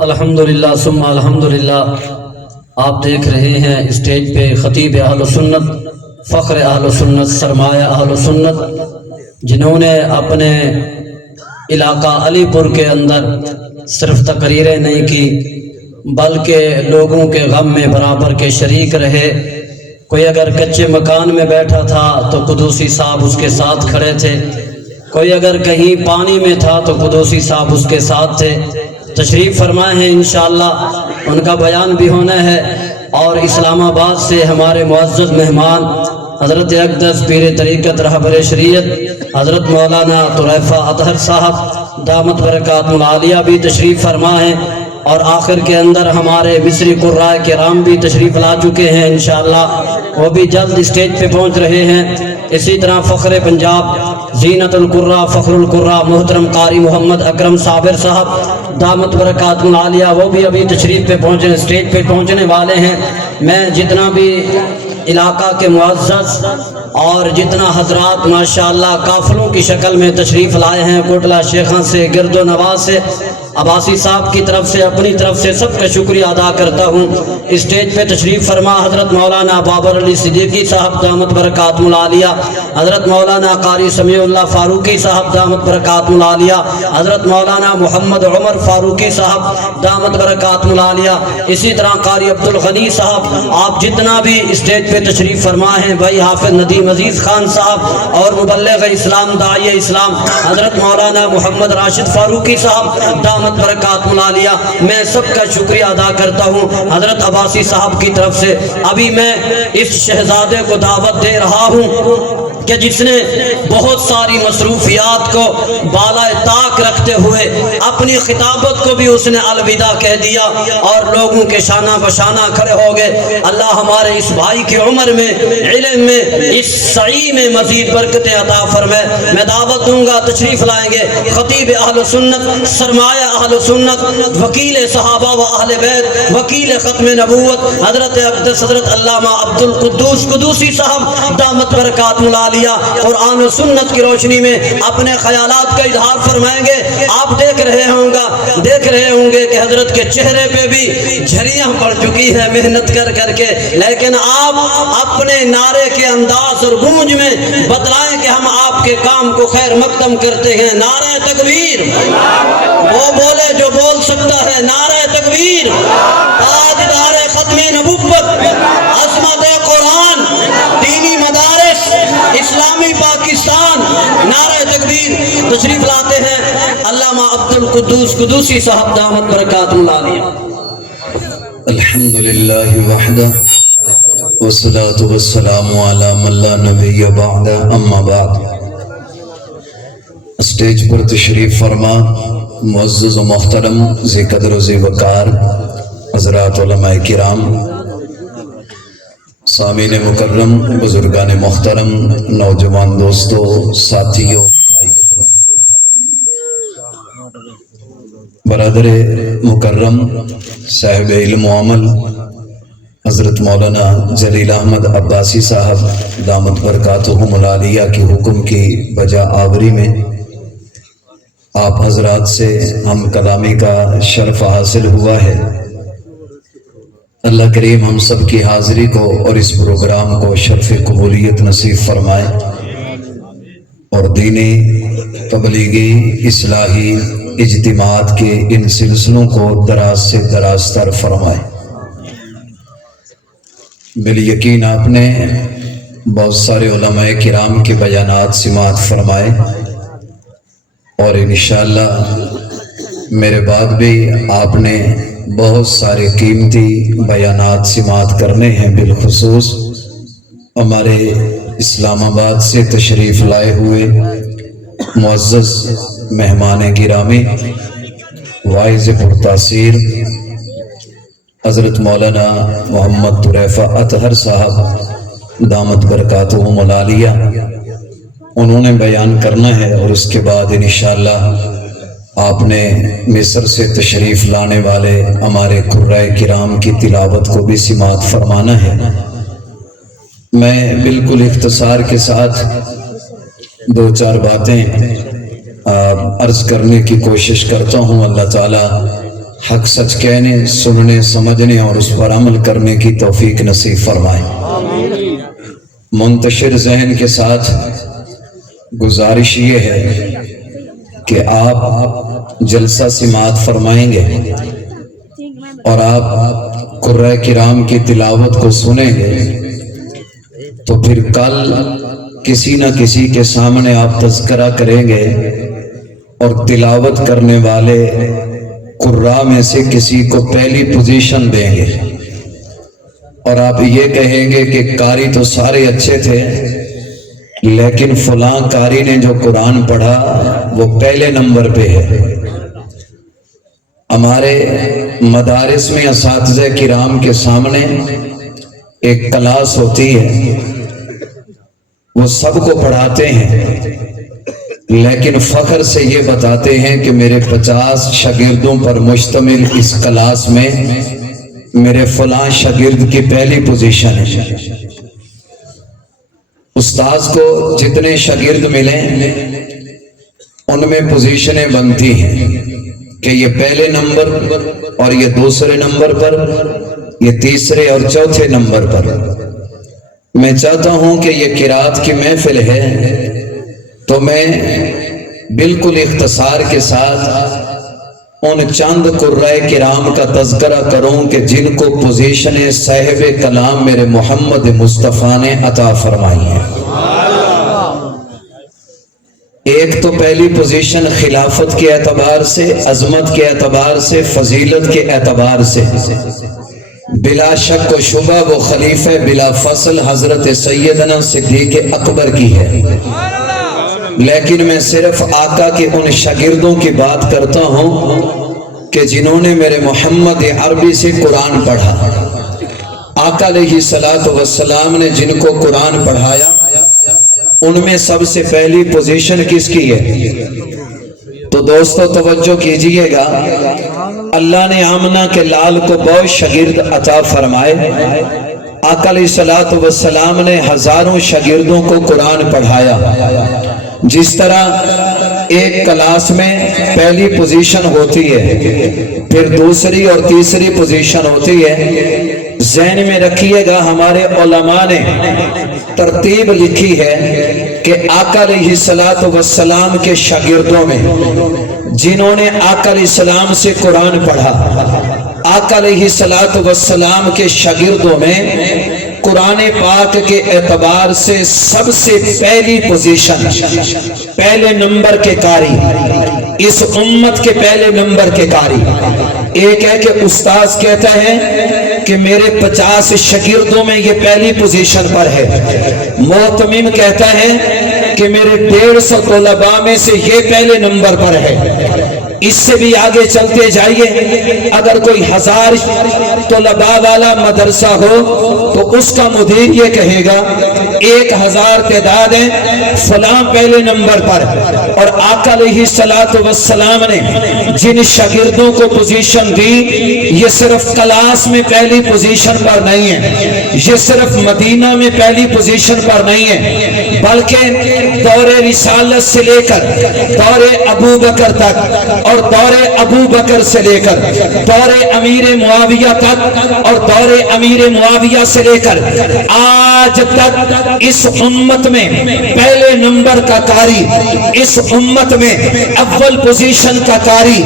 الحمدللہ ثم الحمدللہ۔ آپ دیکھ رہے ہیں اسٹیج پہ خطیب اہل سنت، فخر اہل سنت، سرمایہ اہل سنت، جنہوں نے اپنے علاقہ علی پور کے اندر صرف تقریریں نہیں کی بلکہ لوگوں کے غم میں برابر کے شریک رہے۔ کوئی اگر کچے مکان میں بیٹھا تھا تو قدوسی صاحب اس کے ساتھ کھڑے تھے، کوئی اگر کہیں پانی میں تھا تو قدوسی صاحب اس کے ساتھ تھے۔ تشریف فرمائے ہیں، انشاءاللہ ان کا بیان بھی ہونا ہے۔ اور اسلام آباد سے ہمارے معزز مہمان حضرت اقدس پیر طریقت رہبر شریعت حضرت مولانا طریفہ اطہر صاحب دامت برکاتہ العالیہ بھی تشریف فرما ہیں، اور آخر کے اندر ہمارے مصری قرائے کرام بھی تشریف لا چکے ہیں، انشاءاللہ وہ بھی جلد اسٹیج پہ پہنچ رہے ہیں۔ اسی طرح فخر پنجاب، زینت القرہ، فخر القرہ محترم قاری محمد اکرم صابر صاحب دامت برکاتہ العالیہ، وہ بھی ابھی تشریف پہ پہنچے، اسٹیج پہ پہنچنے والے ہیں۔ میں جتنا بھی علاقہ کے معزز اور جتنا حضرات ماشاءاللہ قافلوں کی شکل میں تشریف لائے ہیں، کوٹلہ شیخاں سے، گرد و نواح سے، عباسی صاحب کی طرف سے، اپنی طرف سے سب کا شکریہ ادا کرتا ہوں۔ اسٹیج پہ تشریف فرما حضرت مولانا بابر علی صدیقی صاحب دامت برکاتہ العالیہ، حضرت مولانا قاری سمیع اللہ فاروقی صاحب دامت برکاتہ العالیہ، حضرت مولانا محمد عمر فاروقی صاحب دامت برکاتہ العالیہ، اسی طرح قاری عبدالغنی صاحب، آپ جتنا بھی اسٹیج پہ تشریف فرما ہیں، بھائی حافظ ندیم عزیز خان صاحب، اور مبلغ اسلام داعی اسلام حضرت مولانا محمد راشد فاروقی صاحب دامت برکاتہ العالیہ، میں سب کا شکریہ ادا کرتا ہوں۔ حضرت عباسی صاحب کی طرف سے ابھی میں اس شہزادے کو دعوت دے رہا ہوں کہ جس نے بہت ساری مصروفیات کو بالائے طاق رکھتے ہوئے اپنی خطابت کو بھی اس نے الوداع کہہ دیا اور لوگوں کے شانہ بشانہ کھڑے ہو گئے۔ اللہ ہمارے اس بھائی کی عمر میں، علم میں، اس سعی میں مزید برکتیں عطا فرمائے۔ میں دعوت دوں گا، تشریف لائیں گے خطیب اہل سنت، سرمایہ اہل سنت، وکیل صحابہ و اہل بیت، وکیل ختم نبوت حضرت اقدس حضرت علامہ عبد القدوس قدوسی صاحب دامت برکاتہ العالیہ قرآن و سنت کی روشنی میں اپنے خیالات کا اظہار فرمائیں گے۔ آپ دیکھ رہے ہوں گے کہ حضرت کے چہرے پہ بھی جھریاں پڑ چکی ہے محنت کر کر کے، لیکن آپ اپنے نعرے کے انداز اور گونج میں بتلائیں کہ ہم آپ کے کام کو خیر مقدم کرتے ہیں۔ نعرہ تکبیر، وہ بولے جو بول سکتا ہے، نعرہ تکبیر، تاجدار ختم نبوت، عظمت قرآن، دینی مدارس، اسلامی پاکستان، نعرہ تکبیر۔ تشریف لاتے ہیں علامہ عبد القدوس قدوسی صاحب دامت برکاتہ العالیہ۔ الحمدللہ وحدہ والصلاة والسلام علی من لا نبی بعد، اما بعد۔ اسٹیج پر تشریف فرما معزز و محترم ذی قدر و ذی وقار حضرات علماء کرام، سامعین مکرم، بزرگان محترم، نوجوان دوستو، ساتھیوں، برادر مکرم، صاحب علم و عمل حضرت مولانا جلیل احمد عباسی صاحب دامت برکاتہم العالیہ کے حکم کی بجا آوری میں آپ حضرات سے ہم کلامی کا شرف حاصل ہوا ہے۔ اللہ کریم ہم سب کی حاضری کو اور اس پروگرام کو شرف قبولیت نصیب فرمائے، اور دینی، تبلیغی، اصلاحی اجتماعات کے ان سلسلوں کو دراز سے دراز تر فرمائے۔ بالیقین آپ نے بہت سارے علماء کرام کے بیانات سماعت فرمائے، اور انشاءاللہ میرے بعد بھی آپ نے بہت سارے قیمتی بیانات سماعت کرنے ہیں۔ بالخصوص ہمارے اسلام آباد سے تشریف لائے ہوئے معزز مہمان گرامی، واعظ پرتاثیر حضرت مولانا محمد طریفہ اطہر صاحب دامت برکاتہم العالیہ، انہوں نے بیان کرنا ہے، اور اس کے بعد انشاءاللہ آپ نے مصر سے تشریف لانے والے ہمارے قرائے کرام کی تلاوت کو بھی سماعت فرمانا ہے۔ میں بالکل اختصار کے ساتھ دو چار باتیں عرض کرنے کی کوشش کرتا ہوں۔ اللہ تعالی حق سچ کہنے، سننے، سمجھنے اور اس پر عمل کرنے کی توفیق نصیب فرمائے۔ منتشر ذہن کے ساتھ گزارش یہ ہے کہ آپ جلسہ سماعت فرمائیں گے اور آپ قرۂ کرام کی تلاوت کو سنیں گے، تو پھر کل کسی نہ کسی کے سامنے آپ تذکرہ کریں گے اور تلاوت کرنے والے قراء میں سے کسی کو پہلی پوزیشن دیں گے، اور آپ یہ کہیں گے کہ قاری تو سارے اچھے تھے لیکن فلاں قاری نے جو قرآن پڑھا وہ پہلے نمبر پہ ہے۔ ہمارے مدارس میں اساتذہ کرام کے سامنے ایک کلاس ہوتی ہے، وہ سب کو پڑھاتے ہیں لیکن فخر سے یہ بتاتے ہیں کہ میرے 50 شاگردوں پر مشتمل اس کلاس میں میرے فلاں شاگرد کی پہلی پوزیشن ہے۔ استاذ کو جتنے شاگرد ملیں ان میں پوزیشنیں بنتی ہیں کہ یہ پہلے نمبر اور یہ دوسرے نمبر پر، یہ تیسرے اور چوتھے نمبر پر۔ میں چاہتا ہوں کہ یہ قرات کی محفل ہے تو میں بالکل اختصار کے ساتھ ان چند قرائے کرام کا تذکرہ کروں کہ جن کو پوزیشنیں صاحب کلام میرے محمد مصطفیٰ نے عطا فرمائی ہیں۔ ایک تو پہلی پوزیشن خلافت کے اعتبار سے، عظمت کے اعتبار سے، فضیلت کے اعتبار سے بلا شک و شبہ وہ خلیفہ بلا فصل حضرت سیدنا صدیق اکبر کی ہے، لیکن میں صرف آقا کے ان شاگردوں کی بات کرتا ہوں کہ جنہوں نے میرے محمد عربی سے قرآن پڑھا۔ آقا علیہ السلام نے جن کو قرآن پڑھایا ان میں سب سے پہلی پوزیشن کس کی ہے؟ تو دوستو توجہ کیجئے گا، اللہ نے آمنہ کے لال کو بہت شاگرد عطا فرمائے۔ آقا علیہ السلام نے ہزاروں شاگردوں کو قرآن پڑھایا۔ جس طرح ایک کلاس میں پہلی پوزیشن ہوتی ہے، پھر دوسری اور تیسری پوزیشن ہوتی ہے، ذہن میں رکھیے گا ہمارے علماء نے ترتیب لکھی ہے کہ آقا علیہ السلام کے شاگردوں میں جنہوں نے آقا علیہ السلام سے قرآن پڑھا، آقا علیہ السلام کے شاگردوں میں قرآن پاک کے اعتبار سے سب سے پہلی پوزیشن، پہلے نمبر کے قاری، اس امت کے پہلے نمبر کے قاری ایک ہے کہ استاذ کہتا ہے کہ میرے 50 شاگردوں میں یہ پہلی پوزیشن پر ہے، معتمم کہتا ہے کہ میرے 150 طلباء میں سے یہ پہلے نمبر پر ہے۔ اس سے بھی آگے چلتے جائیے، اگر کوئی 1000 طلباء والا مدرسہ ہو تو اس کا مدیر یہ کہے گا 1000 تعداد ہے، فلاں پہلے نمبر پر۔ اور آقا علیہ السلام نے جن شاگردوں کو پوزیشن دی، یہ صرف کلاس میں پہلی پوزیشن پر نہیں ہے، یہ صرف مدینہ میں پہلی پوزیشن پر نہیں ہے، بلکہ دور رسالت سے لے کر دور ابو بکر تک، اور دور ابو بکر سے لے کر دور امیر معاویہ تک، اور دور امیر معاویہ سے لے کر آج تک اس امت میں پہلے نمبر کا قاری، اس امت میں اول پوزیشن کا قاری،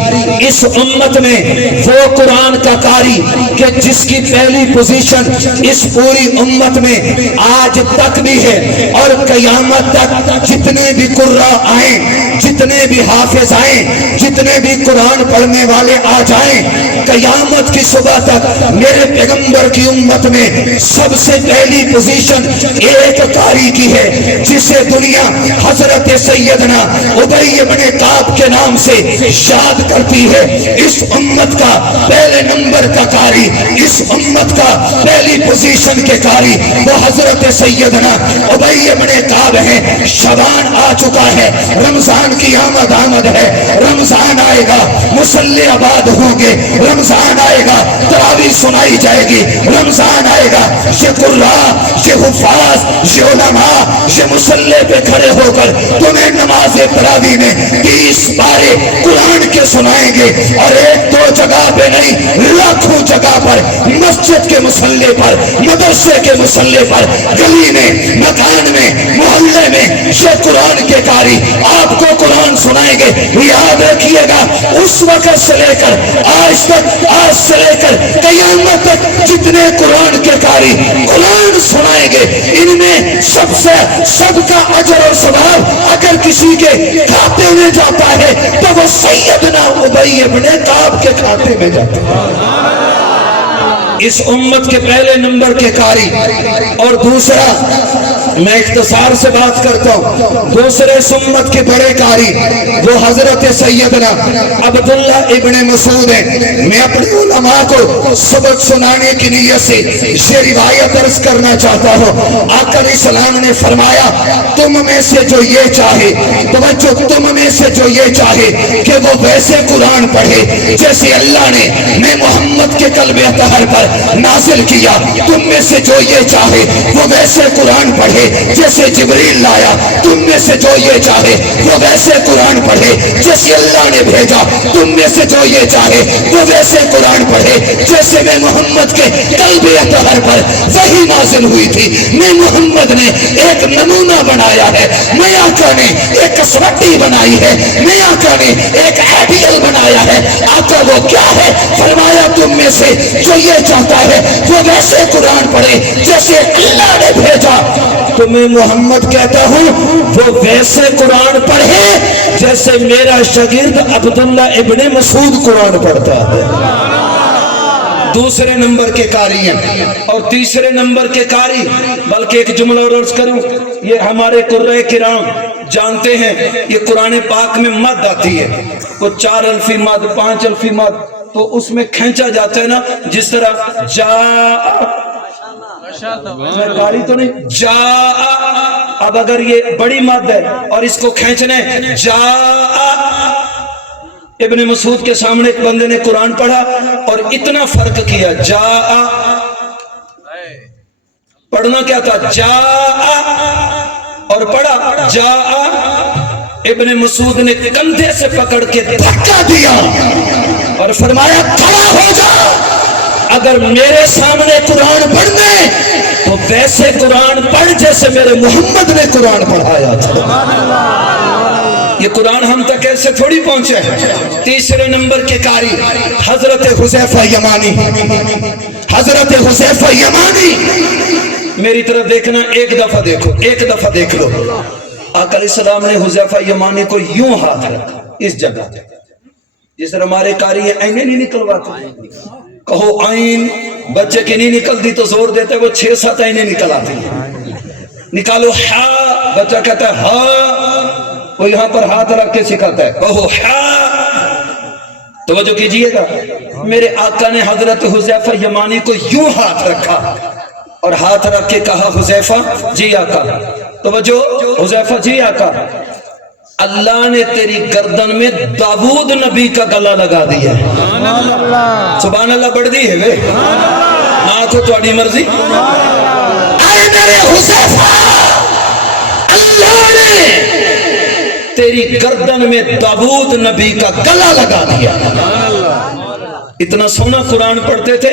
اس امت میں وہ قرآن کا قاری کہ جس کی پہلی پوزیشن اس پوری امت میں آج تک بھی ہے، اور قیامت تک جتنے بھی قراء آئیں، جتنے بھی حافظ آئیں، جتنے بھی قرآن پڑھنے والے آ جائیں، قیامت کی صبح تک میرے پیغمبر کی امت میں سب سے پہلی پوزیشن ایک قاری کی ہے، جسے دنیا حضرت سیدنا ابی بن کعب کے نام سے یاد کرتی ہے۔ اس امت کا پہلے نمبر کا قاری، اس امت کا پہلی پوزیشن کے قاری وہ حضرت سیدنا ابی بن کعب ہے۔ شعبان آ چکا ہے، رمضان کی آمد ہے، رمضان آئے گا، مصلی آباد ہوں گے، رمضان آئے گا، تراویح سنائی جائے گی، رمضان آئے گا، یہ قراء، یہ حفاظ یہ علماء یہ مصلی پہ کھڑے ہو کر تمہیں نماز تراویح میں 30 پارے قرآن کے سنائیں گے، اور ایک دو جگہ پہ نہیں، لاکھوں جگہ پر، مسجد کے مصلی پر، مدرسے کے مصلی پر، گلی میں، مکان میں، محلے میں، یہ قرآن کے قاری آپ کو قرآن سنائیں گے۔ یاد رکھیے گا اس وقت سے لے کر آج تک، آج سے لے کر قیامت تک جتنے قرآن کے قاری قرآن سنائیں گے، ان میں سب کا اجر اور ثواب اگر کسی کے کھاتے میں جاتا ہے تو وہ سیدنا ابی ابن کعب کے کھاتے میں جاتا ہے، اس امت کے پہلے نمبر کے قاری۔ اور دوسرا، میں اختصار سے بات کرتا ہوں، دوسرے اس امت کے بڑے قاری وہ حضرت سیدنا عبداللہ ابن مسعود ہیں۔ میں اپنے علماء کو سبق سنانے کی نیت سے یہ روایت عرض کرنا چاہتا ہوں۔ آقا علیہ السلام نے فرمایا، تم میں سے جو یہ چاہے، توجہ، تم میں سے جو یہ چاہے کہ وہ ویسے قرآن پڑھے جیسے اللہ نے میں محمد کے قلب اطہر پر نازل کیا، تم میں سے جو یہ چاہے وہ ویسے قرآن پڑھے جیسے جبریل لایا، تم میں سے جو یہ چاہے وہ ویسے قرآن پڑھے جیسے اللہ نے بھیجا، تم میں سے جو یہ چاہے وہ ویسے قرآن پڑھے جیسے میں محمد کے قلب اطہر پر وحی نازل ہوئی تھی۔ میں محمد نے ایک نمونہ بنایا ہے، میں آقا نے ایک کسوٹی بنائی ہے، میں آقا نے ایک آئیڈیل بنایا ہے۔ آقا وہ کیا ہے؟ فرمایا تم میں سے جو یہ چاہتا ہے وہ ویسے قرآن پڑھے جیسے اللہ نے بھیجا، تو میں محمد کہتا ہوں وہ ویسے قرآن پڑھے جیسے میرا شاگرد عبداللہ ابن مسعود قرآن پڑھتا ہے۔ دوسرے نمبر کے قاری ہیں۔ اور تیسرے نمبر کے قاری، بلکہ ایک جملہ اور عرض کروں، یہ ہمارے قرۂ کرام جانتے ہیں، یہ قرآن پاک میں مد آتی ہے، وہ 4 الفی مد، 5 الفی مد، تو اس میں کھینچا جاتا ہے نا، جس طرح جا، میں قاری تو نہیں، جا، اب اگر یہ بڑی مد ہے اور اس کو کھینچنے جا، ابن مسعود کے سامنے ایک بندے نے قرآن پڑھا اور اتنا فرق کیا، جا، پڑھنا کیا تھا، جا، اور پڑھا جا، ابن مسعود نے کندھے سے پکڑ کے دھکا دیا اور فرمایا کھڑا ہو جا، اگر میرے سامنے قرآن پڑھنے تو ویسے قرآن پڑھ جیسے میرے محمد نے قرآن پڑھایا تھا۔ یہ قرآن ہم تک ایسے تھوڑی پہنچے۔ تیسرے نمبر کے قاری حضرت حذیفہ یمانی، حضرت حذیفہ یمانی، میری طرف دیکھنا، ایک دفعہ دیکھو، ایک دفعہ دیکھ لو۔ آقا علیہ السلام نے حذیفہ یمانی کو یوں ہاتھ رکھا اس جگہ، جس طرح ہمارے قاری یہ عینیں نہیں نکلواتے، کہو عین، بچے کی نہیں نکلتی تو زور دیتے وہ 6-7 عینیں نکل آتی ہیں، نکالو ہا، بچہ کہتا ہے ہا، وہ یہاں پر ہاتھ رکھ کے سکھاتا ہے، کہو ہا۔ توجہ کیجئے گا، میرے آقا نے حضرت حذیفہ یمانی کو یوں ہاتھ رکھا اور ہاتھ رکھ کے کہا، حذیفہ جی آقا، توجہ، حذیفہ جی آقا، اللہ نے تیری گردن میں داؤد نبی کا گلا لگا دیا ہے۔ سبحان اللہ، بڑھ دی ہے وے، ہاں تو تھوڑی مرضی۔ اے میرے حذیفہ، اللہ نے تیری گردن میں داؤد نبی کا گلا لگا دیا۔ اتنا سونا قرآن پڑھتے تھے۔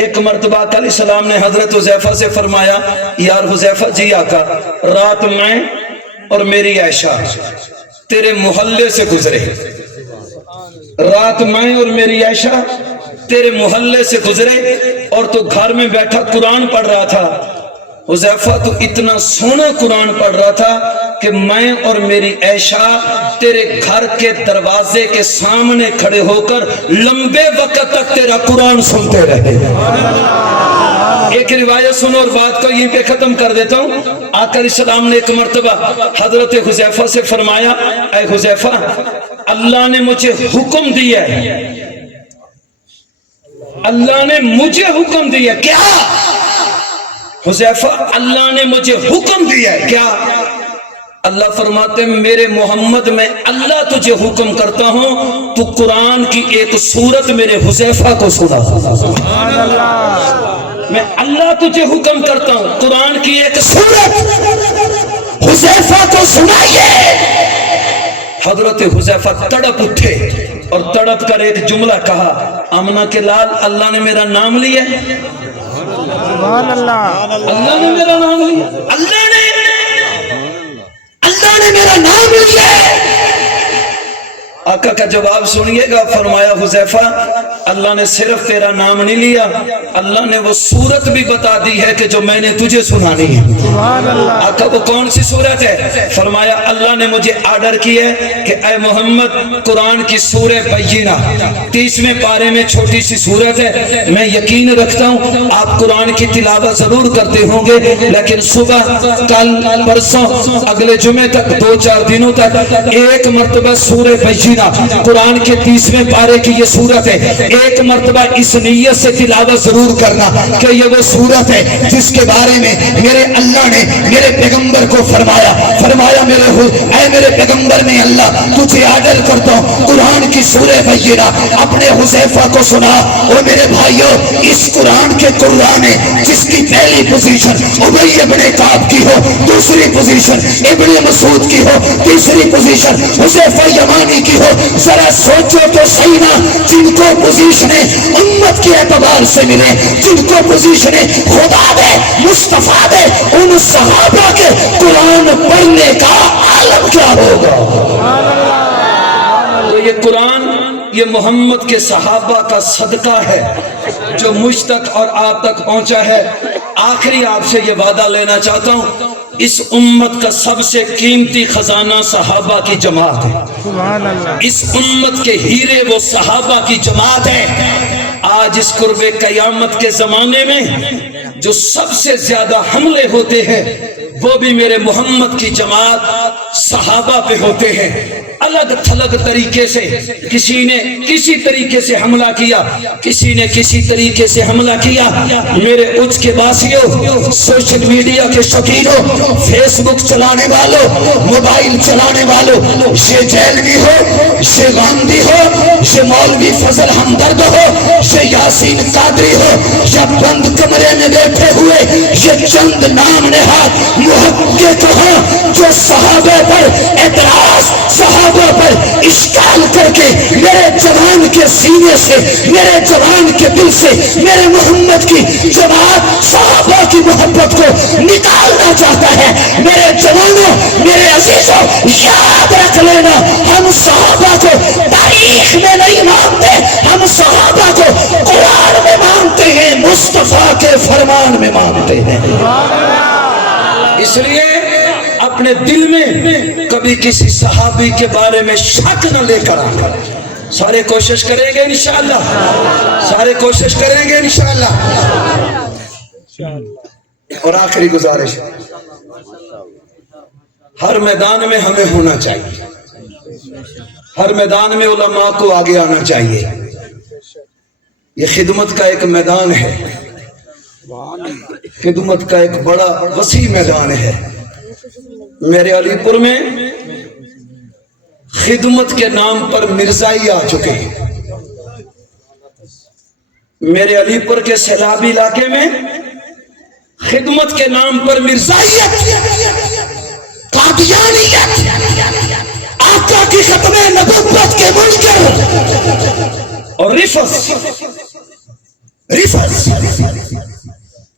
ایک مرتبہ آقا علیہ السلام نے حضرت حذیفہ سے فرمایا، یار حذیفہ جی آقا، رات میں اور میری عائشہ تیرے محلے سے گزرے، رات میں اور میری عائشہ تیرے محلے سے گزرے اور تو گھر میں بیٹھا قرآن پڑھ رہا تھا۔ حذیفہ تو اتنا سونا قرآن پڑھ رہا تھا کہ میں اور میری عائشہ تیرے گھر کے دروازے کے سامنے کھڑے ہو کر لمبے وقت تک تیرا قرآن سنتے رہے۔ ایک روایت سنو اور بات کو یہیں پہ ختم کر دیتا ہوں۔ آقا علیہ السلام نے ایک مرتبہ حضرت حذیفہ سے فرمایا، اے حذیفہ، اللہ نے مجھے حکم دیا ہے، اللہ نے مجھے حکم دیا، کیا؟ حذیفہ، اللہ نے مجھے حکم دیا ہے، کیا؟ اللہ فرماتے ہیں، میرے محمد میں اللہ تجھے حکم کرتا ہوں، تو قرآن کی ایک سورت میرے حذیفہ کو سنا۔ سبحان اللہ۔ میں اللہ تجھے حکم کرتا ہوں قرآن کی ایک سورت حذیفہ کو سنائیے۔ حضرت حذیفہ تڑپ اٹھے اور تڑپ کر ایک جملہ کہا، آمنہ کے لال اللہ نے میرا نام لیا، سبحان اللہ، اللہ نے میرا نام لیا، اللہ نے میرا نام لیا۔ آقا کا جواب سنیے گا، فرمایا حذیفہ اللہ نے صرف تیرا نام نہیں لیا، اللہ نے وہ صورت بھی بتا دی ہے کہ جو میں نے تجھے سنانی ہے۔ سبحان اللہ، آقا وہ کون سی صورت ہے؟ فرمایا اللہ نے مجھے آرڈر کی ہے کہ اے محمد قرآن کی سورہ بینہ 30ویں پارے میں چھوٹی سی صورت ہے، میں یقین رکھتا ہوں آپ قرآن کی تلاوت ضرور کرتے ہوں گے، لیکن صبح کل پرسوں اگلے جمعے تک 2-4 دنوں تک ایک مرتبہ سورہ بینہ قرآن کے 30ویں پارے کی یہ صورت ہے، ایک مرتبہ اس نیت سے تلاوت ضرور کرنا کہ یہ وہ صورت ہے جس کے بارے میں میرے اللہ نے میرے پیغمبر کو فرمایا میرے پیغمبر میں اللہ تجھے آرڈر کرتا ہوں قرآن کی سورہ بینہ اپنے حذیفہ کو سنا۔ اور میرے بھائیوں اس قرآن کے قرآن ہے جس کی پہلی پوزیشن ابی ابن کعب کی ہو، دوسری پوزیشن ابن مسعود کی ہو، تیسری پوزیشن حذیفہ یمانی کی ہو، ذرا سوچو تو صحیح نا، جن کو پوزیشنیں امت کے اعتبار سے ملے، جن کو پوزیشنیں خدا دے مصطفیٰ دے، ان صحابہ کے قرآن پڑھنے کا عالم کیا ہوگا؟ تو یہ قرآن یہ محمد کے صحابہ کا صدقہ ہے جو مجھ تک اور آپ تک پہنچا ہے۔ آخری آپ سے یہ وعدہ لینا چاہتا ہوں، اس امت کا سب سے قیمتی خزانہ صحابہ کی جماعت ہے، سبحان اللہ، اس امت کے ہیرے وہ صحابہ کی جماعت ہے۔ آج اس قرب قیامت کے زمانے میں جو سب سے زیادہ حملے ہوتے ہیں وہ بھی میرے محمد کی جماعت صحابہ پہ ہوتے ہیں۔ الگ تھلگ طریقے سے کسی نے کسی طریقے سے حملہ کیا، کسی نے کسی طریقے سے حملہ کیا۔ میرے اچ کے باسیوں، سوشل میڈیا کے شوقینوں، فیس بک چلانے والوں، موبائل چلانے والوں، یہ جیلوی ہو، یہ گاندھی ہو، یہ مولوی فضل ہمدرد ہو، یہ یاسین قادری ہو، یا بند کمرے میں بیٹھے ہوئے یہ چند نام نہاد محقق ہوں جو صحابہ پر اعتراض، صحابہ پر اشکال کر کے میرے جوان کے سینے سے، میرے جوان کے دل سے میرے محمد کی جماعت صحابہ کی محبت کو نکالنا چاہتا ہے۔ میرے جوانوں، میرے عزیزوں، یاد رکھ لینا، ہم صحابہ کو تاریخ میں نہیں مانتے، ہم صحابہ کو قرآن میں مانتے ہیں، مصطفیٰ کے فرمان میں مانتے ہیں۔ اس لیے اپنے دل میں کبھی کسی صحابی کے بارے میں شک نہ لے کر آنا۔ سارے کوشش کریں گے انشاءاللہ، سارے کوشش کریں گے انشاءاللہ۔ اور آخری گزارش، ہر میدان میں ہمیں ہونا چاہیے، ہر میدان میں علماء کو آگے آنا چاہیے۔ یہ خدمت کا ایک میدان ہے، خدمت کا ایک بڑا وسیع میدان ہے۔ میرے علی پور میں خدمت کے نام پر مرزائی آ چکے ہیں۔ میرے علی پور کے سیلابی علاقے میں خدمت کے نام پر مرزائیت، قادیانیت، آقا کی ختم نبوت کے منکر اور رفض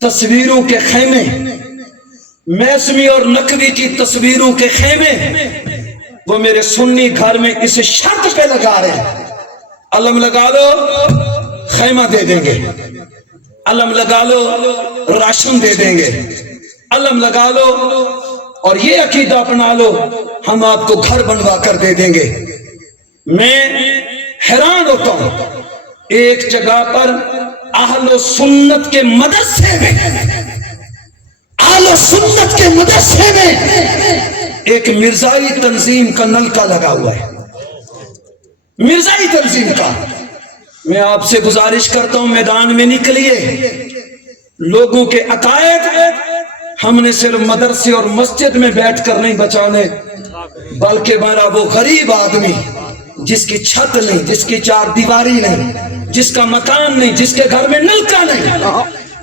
تصویروں کے خیمے، میسمی اور نقوی کی تصویروں کے خیمے، وہ میرے سنی گھر میں اس شرط پہ لگا رہے ہیں، علم لگا لو خیمہ دے دیں گے، علم لگا لو راشن دے دیں گے، علم لگا لو اور یہ عقیدہ اپنا لو ہم آپ کو گھر بنوا کر دے دیں گے۔ میں حیران ہوتا ہوں، ایک جگہ پر اہل و سنت کے مدرسے میں، اہل و سنت کے مدرسے میں ایک مرزائی تنظیم کا نلکا لگا ہوا ہے، مرزائی تنظیم کا۔ میں آپ سے گزارش کرتا ہوں میدان میں نکلیے، لوگوں کے عقائد ہم نے صرف مدرسے اور مسجد میں بیٹھ کر نہیں بچانے، بلکہ میرا وہ غریب آدمی جس کی چھت نہیں، جس کی چار دیواری نہیں، جس کا مکان نہیں، جس کے گھر میں نلکا نہیں،